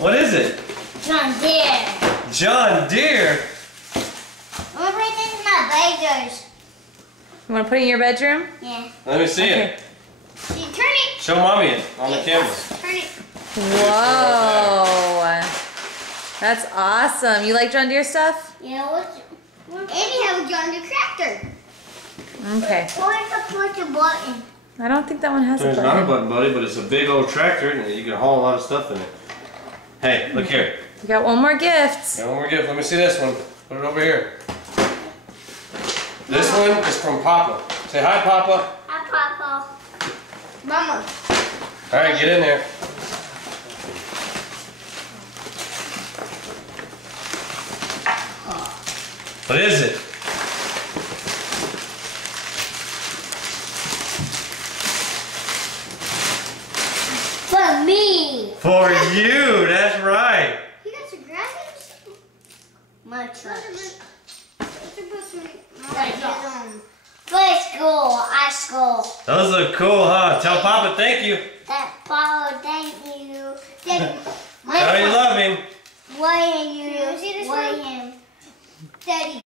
What is it? John Deere. John Deere? I'm gonna put this in my bedrooms. You want to put it in your bedroom? Yeah. Let me see Okay. it. See, turn it. Show mommy it on the camera. Turn it. Whoa. That's awesome. You like John Deere stuff? Yeah, and you have a John Deere tractor. Okay. Where's the push a button? I don't think that one has There's a not a button. button, buddy, but it's a big old tractor and you can haul a lot of stuff in it. Hey, look here. We got one more gift. Got one more gift. Let me see this one. Put it over here. This one is from Papa. Say hi, Papa. Hi, Papa. Mama. All right, get in there. What is it? For me. For you, that's right. You got some graphics? My truck. Play school, I school. Those look cool, huh? Tell Papa thank you.